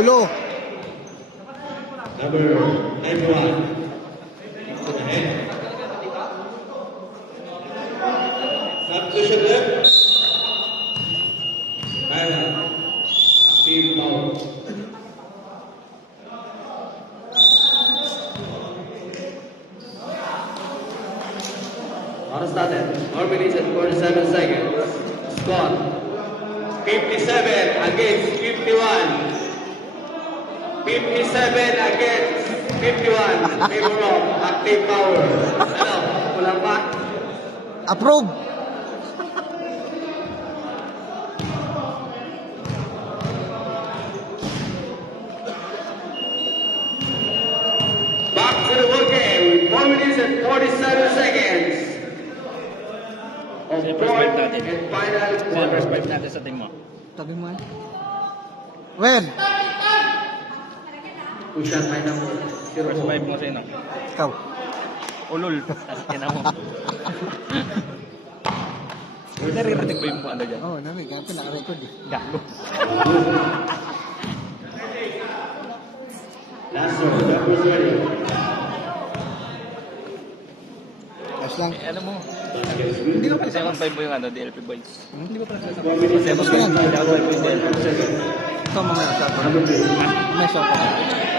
Ulo. Number 91. To the head. Substitution left. Thailand. Active Power. On started. 4 minutes and 47 seconds. Score 57 against 51. 57 against 51. Favor of Active Power. Ano? Kulang pa? Approve. Back to the work game. 4 minutes and 47 seconds. Of First fourth five natin. and final First quarter. 5 natin sa team mo. Tabi mo yan. When? Two shot by number First 5 mo sa'yo, no? Ikaw. Ulul. Yan mo. Naririnig ba yung ano dyan? Oo, namin. Kaya pa naka-record eh. Gago. Last one. That was ready. Ayos lang. Eh, ano mo? Baskets Hindi good. ka pala 7-5 mo yung ano, DLP boys. Hindi ba pala 4 minutes and 7-5 mo 45 yung DLP. seconds. Ito mamaya. Shout out. Number 3. Mamaya shout out.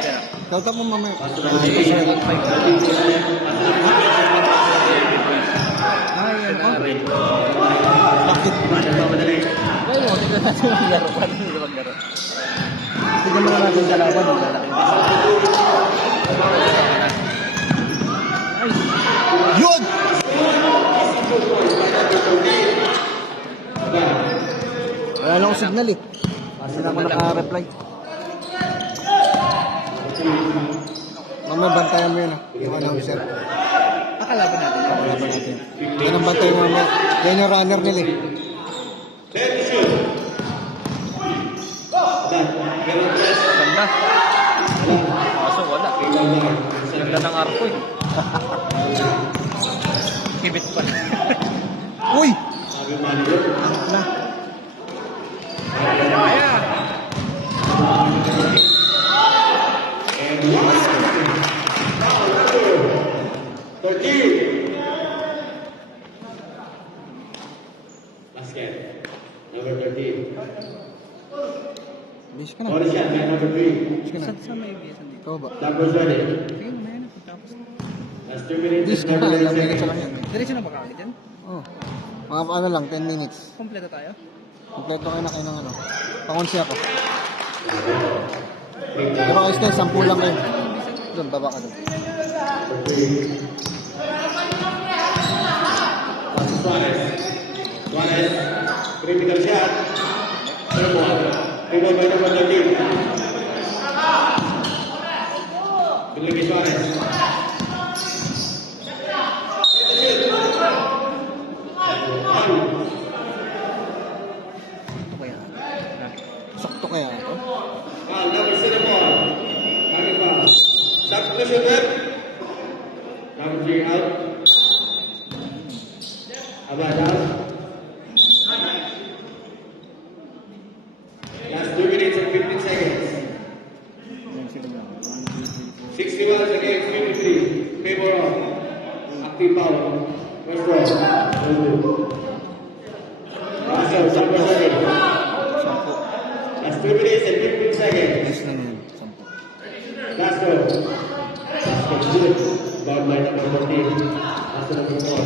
Yan. Shout out mo mamaya. Pass to the Hindi ko 7-5 ka. Ay, ano? Rin. Bakit? Madali. Ay, mo, tignan natin yung maglaro. Paano hindi maglaro? Tignan mo na natin sa laban. Yun! Wala lang akong signal eh. Kasi na ako naka-reply. Mamaya bantayan mo yun ah. Yung announcer. Pakalaban natin. Pakalaban natin. Yan ang bantayan mo mamaya. Yan yung runner nila eh. Then shoot. Ganda. guard. Ganda ng arko eh. Kibit pa. Uy! Sabi manager. Na. Ayan. And one. Foul number 13. Basket. Number 13. Bis ka na. Bonus shot by number 3. Bis ka na. Saan may biyasan dito? Ikaw ba? That was ready. Sige mo na yan. Tapos. That's 2 minutes Bis and ka na. number Ilang 8 minutes lang seconds. yan. Diretso na ba kami dyan? Oh. Mga ano lang, 10 minutes. Kompleto tayo? Kompleto kayo na kayo ng ano. Pakunsi ako. Pero ayos kayo, 10 lang kayo. Doon, baba ka doon. Suarez. Suarez. Critical shot. Third one. Rebound by number 13. Biglang kay Suarez. Ito ba yan? Sakto kaya ako. Foul number 7. Coming foul. Substitution. Number 3 out. Abad out. Last 2 minutes and 15 seconds. 61 against 53. Favor of active foul. First row. Russell, number 7. 10. Last 2 minutes and 15 seconds. Ayos lang yan. 10. Last row. Basket good. Bound by number 14. Last number 4.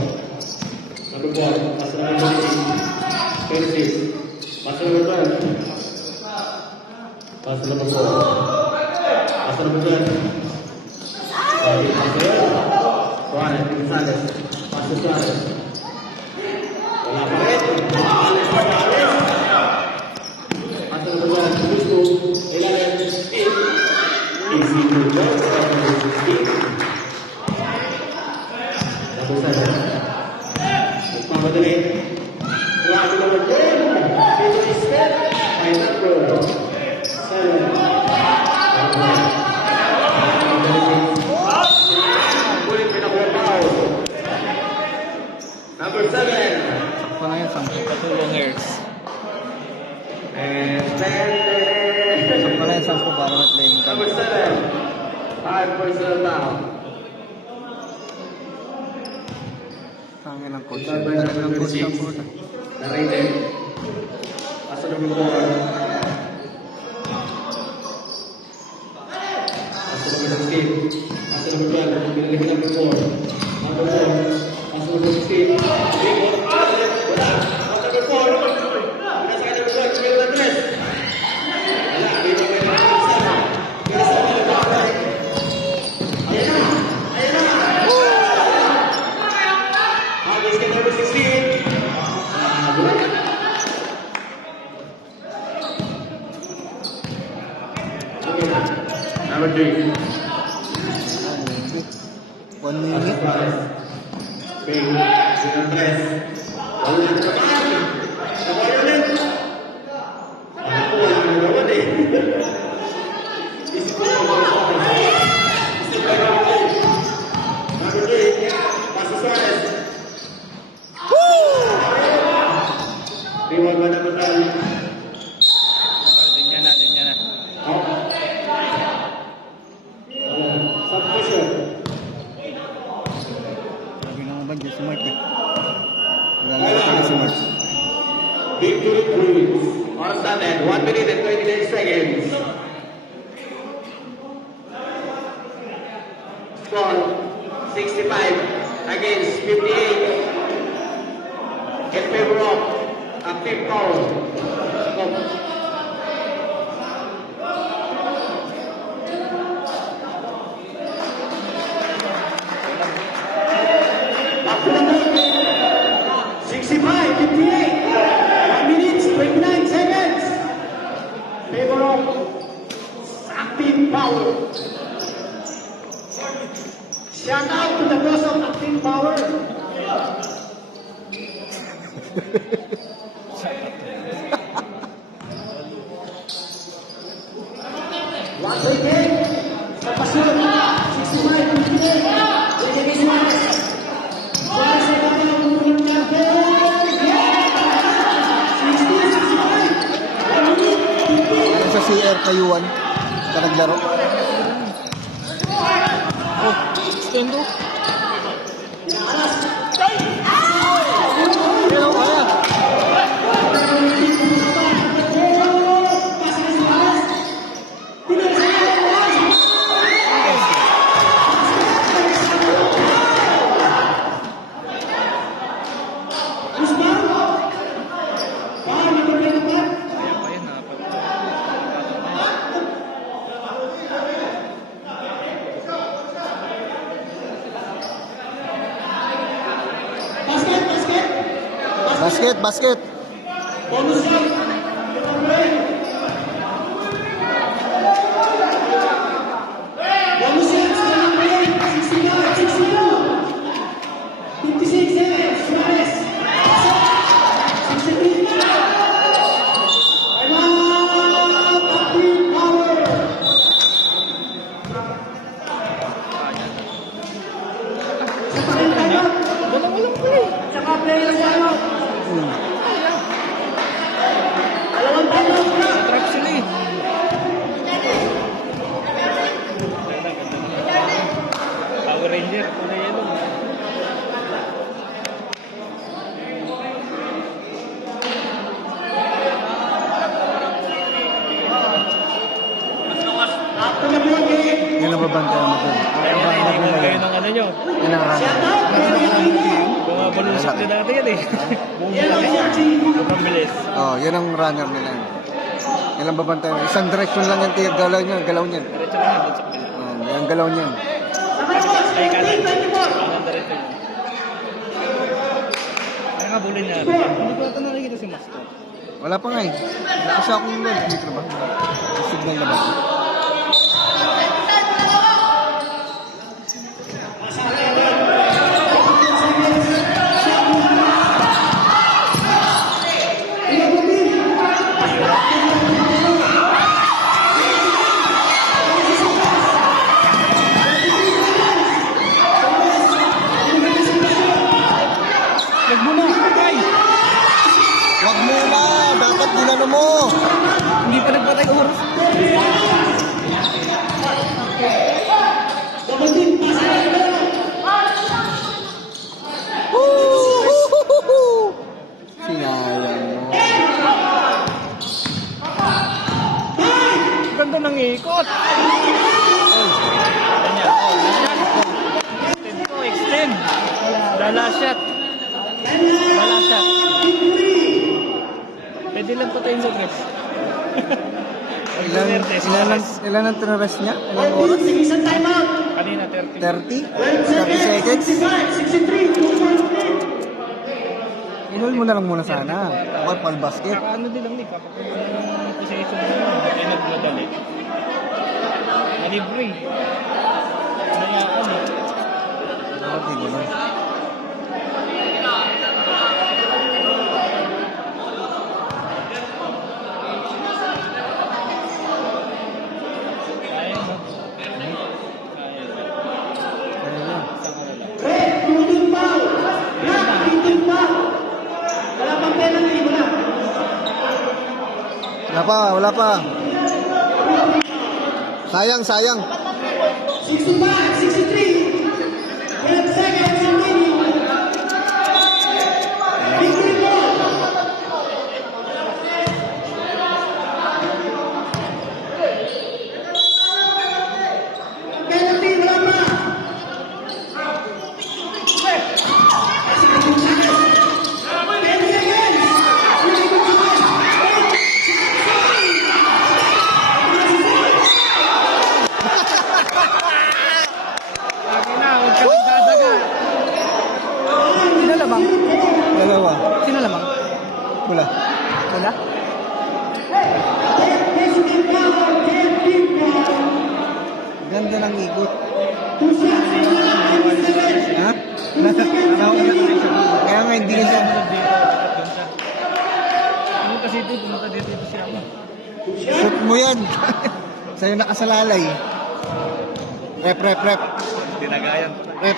Number 4. Last number 26. Last number 12. Last number 4. Last number 12. Suarez, Gonzalez. Pass to Suarez. Wala pa rin. Alex Suarez. Pass to number 1. Gusto. Ilalim. Easy to go. Number 7. Nagmamadali. Grabe naman yun. Dito is set. By number 7. Ulit pinakuha foul. Number 7. Sakto na yan, 10. Patulong hairs. And Sakto na yan, 10 para may playing time. number 7. 5 personal foul. Tangin ng coach. Number Ng coach ng coach. Narrated. Paso number 4. Paso number 16. Paso number 12. Pinalik number 4. Number 4. Paso number 16. Rebound. Wala. Paso number 4. Pinasa number 12. Pinalik number 3. Wala. Rebound by number 7. Pinasa number 5. Ayan na. Ayan na. Agis kay number 16. Number 3. 1 minute. Bing. Sinang 3. Wala na naman. Nawala ulit. Ako, wala na naman eh. Isip ko yung mga Suarez. Isip ko yung number 3. Number 3. Paso Suarez. Reward ba number 3? Linya na, linya na. Substitution. Sabi naman ba, si Mark eh. Lalala ka na si Mark. Victory Bruins. On Sunday, 1 minute and 29 seconds. Score 65 against 58. In favor of active foul. After the break, 65, 58. 1 minute, 29 seconds. Favor of active power. Shout out to the boss of active power. Once again, sa pasunod Ano sa CR kayuan? Sa naglaro? Oh, extendo. Hello, kaya. Ayun na. Basket, basket. Dalawa lang pala eh. Trap sila eh. Power Ranger, kulay yellow. Yan ang babantayan mo dun. Kaya iniwan kayo ng ano nyo. Yan ang rasa. Bumabalusok na dati yan eh. Sobrang bilis. Oh, yan ang runner nila. Yan ang babantayan. Isang direction lang yan, tiyak galaw niya, galaw niyan. Diretso na yan. Oh, yan ang galaw niyan. Ay, kanan. Kanan diretso na. Ay, kabulin na. Hindi ko ito nakikita si Master. Wala pa nga eh. Kasi akong doon, dito ba? Signal na ba? Wag mo na. Ay! Wag muna! Dapat ginano mo! Hindi pa nagpatay oras. Sinayang mo. Ganda ng ikot. Extend ko, extend. Dala shot. Dala shot. Pwede lang patayin sa dress. Ilan ang tinarest niya? Ilang oras? Kanina 30. 30? 30 seconds? Inul mo na lang muna sana. Or pal basket. Saka ano din lang ni kapag ang position mo ay nagmadali. Malibre. Nayaan eh. Dapat hindi naman. Kaya mo. Kaya. Kaya na. Saka wala. Wala pa, wala pa. Sayang, sayang. 65, 63. 12 seconds remaining. Victory ball. Penalty, wala pa. Penalty again. Akin na, huwag ka magdadaga. Sino lamang? Dalawa. Sino lamang? Wala. Wala? Ganda ng ikot. Ha? Kaya nga hindi na siya. Ano kasi ito, pumunta dito siya ako. Shoot mo yan. Sa'yo nakasalalay. Rep, rep, rep. Tinagayan. Rep.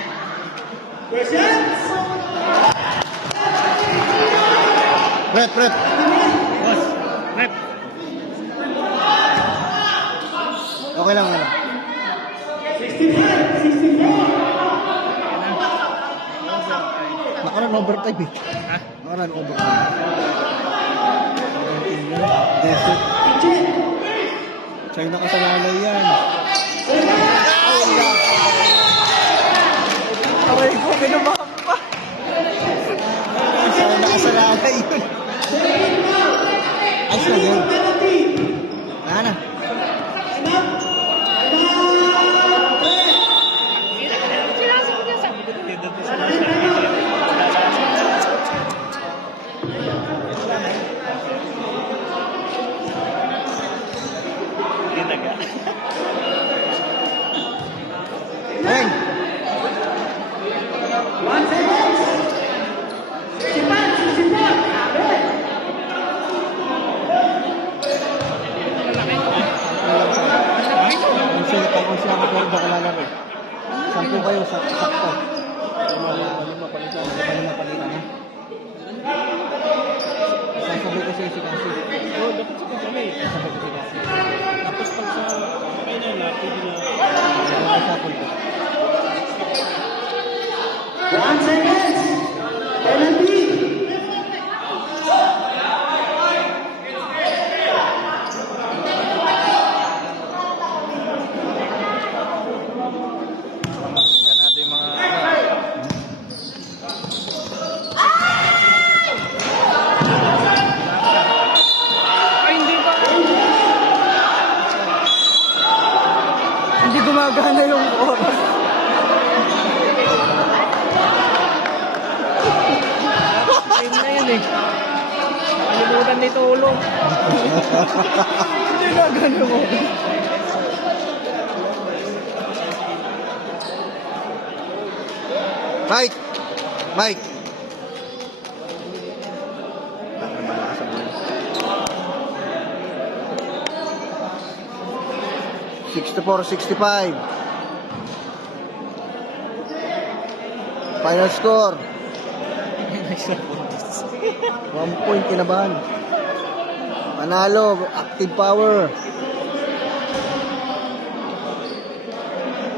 Questions? Rep, rep. Boss, rep. Okay lang, ano. 65, 64. Nakaraan overtime eh. Ha? Nakaraan overtime. Desert. China ka sa lalay yan. Aray ko, kinubahan pa. China ka sa lalay yun. Ayos na yun. Ano? Dito sa lasa. Tinaga. Ayun. Kung siya ako pero baka lalaro eh. 10 kayo sa sakto. Lima palitan. Lima palitan ha. Sasabay ko siya si Kasi. Oo, dapat sa kami. Sasabay ko si Kasi. Tapos pag sa final na, pwede na. Sasabay ko. 1 seconds. Penalty. Ganado yung mga Ay, hindi pa. Hindi gumagana yung oras. Time na yun eh. Nakalimutan ni Tulong. Hindi gumagana yung oras. Mike! Mike! 64-65. Final score. 1 point kinabahan. Panalo, active power.